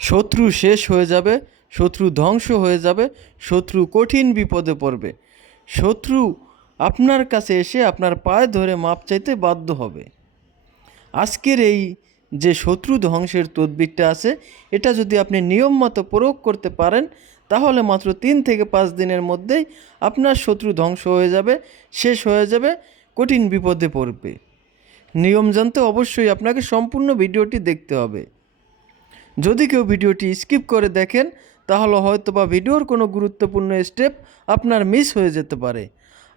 শত্রু শেষ হয়ে যাবে, শত্রু ধ্বংস হয়ে যাবে, শত্রু কঠিন বিপদে পড়বে। শত্রু আপনার কাছে এসে আপনার পায়ে ধরে মাপ চাইতে বাধ্য হবে। আজকের এই যে শত্রু ধ্বংসের তদবিরটা আছে, এটা যদি আপনি নিয়ম মতো প্রয়োগ করতে পারেন, তাহলে মাত্র তিন থেকে পাঁচ দিনের মধ্যেই আপনার শত্রু ধ্বংস হয়ে যাবে, শেষ হয়ে যাবে, কঠিন বিপদে পড়বে। নিয়ম জানতে অবশ্যই আপনাকে সম্পূর্ণ ভিডিওটি দেখতে হবে। যদি কেউ ভিডিওটি স্কিপ করে দেখেন, তাহলে হয়তো বা ভিডিওর কোনো গুরুত্বপূর্ণ স্টেপ আপনার মিস হয়ে যেতে পারে।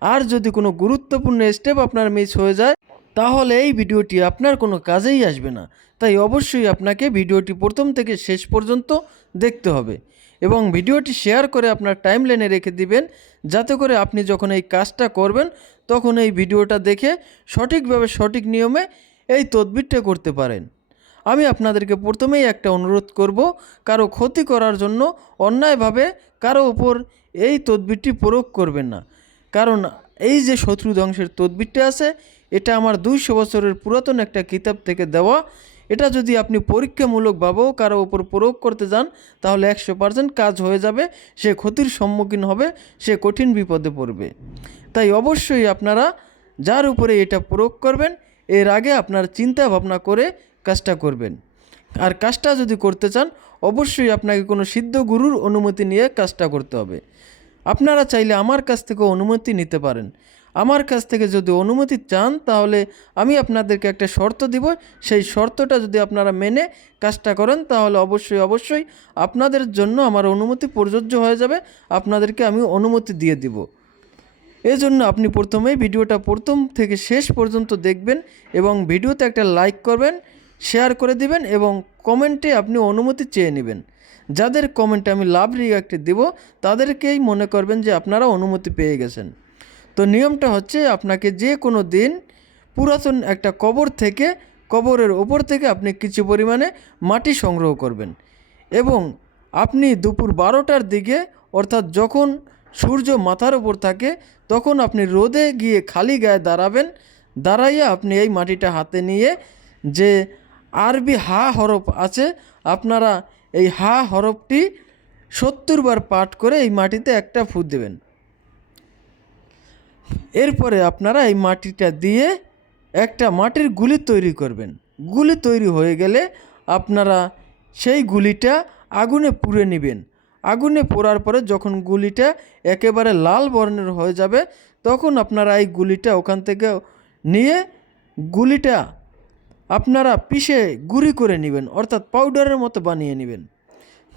আর যদি কোনো গুরুত্বপূর্ণ স্টেপ আপনার মিস হয়ে যায়, তাহলে এই ভিডিওটি আপনার কোনো কাজেই আসবে না। তাই অবশ্যই আপনাকে ভিডিওটি প্রথম থেকে শেষ পর্যন্ত দেখতে হবে এবং ভিডিওটি শেয়ার করে আপনার টাইম লাইনে রেখে দিবেন, যাতে করে আপনি যখন এই কাজটা করবেন, তখন এই ভিডিওটা দেখে সঠিকভাবে সঠিক নিয়মে এই তদবিরটা করতে পারেন। আমি আপনাদেরকে প্রথমেই একটা অনুরোধ করব, কারও ক্ষতি করার জন্য অন্যায়ভাবে কারও উপর এই তদবিরটি প্রয়োগ করবেন না। কারণ এই যে শত্রু ধ্বংসের তদবিরটা আছে, এটা আমার দুইশো বছরের পুরাতন একটা কিতাব থেকে দেওয়া। এটা যদি আপনি পরীক্ষামূলকভাবেও কারও উপর প্রয়োগ করতে যান, তাহলে একশো পার্সেন্ট কাজ হয়ে যাবে, সে ক্ষতির সম্মুখীন হবে, সে কঠিন বিপদে পড়বে। তাই অবশ্যই আপনারা যার উপরে এটা প্রয়োগ করবেন, এর আগে আপনার চিন্তা ভাবনা করে কাজটা করবেন। আর কাজটা যদি করতে চান, অবশ্যই আপনাকে কোনো সিদ্ধ গুরুর অনুমতি নিয়ে কাজটা করতে হবে। আপনারা চাইলে আমার কাছ থেকে অনুমতি নিতে পারেন। আমার কাছ থেকে যদি অনুমতি চান, তাহলে আমি আপনাদেরকে একটা শর্ত দিব। সেই শর্তটা যদি আপনারা মেনে কাজটা করেন, তাহলে অবশ্যই অবশ্যই আপনাদের জন্য আমার অনুমতি প্রযোজ্য হয়ে যাবে। আপনাদেরকে আমি অনুমতি দিয়ে দিব। এজন্য আপনি প্রথমেই ভিডিওটা প্রথম থেকে শেষ পর্যন্ত দেখবেন এবং ভিডিওতে একটা লাইক করবেন। শেয়ার করে দিবেন এবং কমেন্টে আপনি অনুমতি চেয়ে নেবেন। যাদের কমেন্টে আমি লাভ রিয়াক্টে দেব, তাদেরকেই মনে করবেন যে আপনারা অনুমতি পেয়ে গেছেন। তো নিয়মটা হচ্ছে আপনাকে যে কোনো দিন পুরাতন একটা কবর থেকে, কবরের ওপর থেকে আপনি কিছু পরিমাণে মাটি সংগ্রহ করবেন এবং আপনি দুপুর বারোটার দিকে, অর্থাৎ যখন সূর্য মাথার ওপর থাকে, তখন আপনি রোদে গিয়ে খালি গায়ে দাঁড়াবেন, দাঁড়াইয়া আপনি এই মাটিটা হাতে নিয়ে যে আরবি হা হরফ আছে, আপনারা এই হা হরফটি সত্তর বার পাঠ করে এই মাটিতে একটা ফু দেবেন। এরপরে আপনারা এই মাটিটা দিয়ে একটা মাটির গুলি তৈরি করবেন। গুলি তৈরি হয়ে গেলে আপনারা সেই গুলিটা আগুনে পুড়ে নেবেন। আগুনে পোড়ার পরে যখন গুলিটা একেবারে লাল বর্ণের হয়ে যাবে, তখন আপনারা এই গুলিটা ওখান থেকে নিয়ে গুলিটা আপনারা পিষে গুঁড়ি করে নেবেন, অর্থাৎ পাউডারের মতো বানিয়ে নেবেন।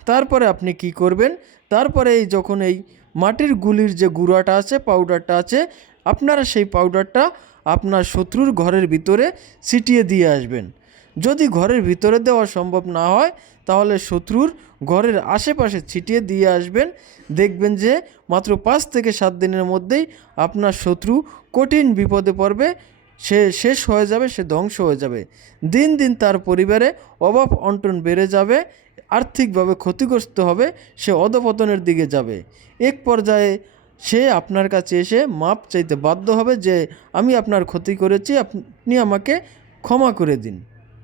তারপরে আপনি কি করবেন? তারপরে এই যখন এই মাটির গুলির যে গুঁড়াটা আছে, পাউডারটা আছে, আপনারা সেই পাউডারটা আপনার শত্রুর ঘরের ভিতরে ছিটিয়ে দিয়ে আসবেন। যদি ঘরের ভিতরে দেওয়া সম্ভব না হয়, তাহলে শত্রুর ঘরের আশেপাশে ছিটিয়ে দিয়ে আসবেন। দেখবেন যে মাত্র পাঁচ থেকে সাত দিনের মধ্যেই আপনার শত্রু কঠিন বিপদে পড়বে সে শেষ হয়ে যাবে, সে ধ্বংস হয়ে যাবে। দিন দিন তার পরিবারে অভাব অন্টন বেড়ে যাবে, আর্থিকভাবে ক্ষতিগ্রস্ত হবে, সে অধপতনের দিকে যাবে। এক পর্যায়ে সে আপনার কাছে এসে মাপ চাইতে বাধ্য হবে যে, আমি আপনার ক্ষতি করেছি, আপনি আমাকে ক্ষমা করে দিন।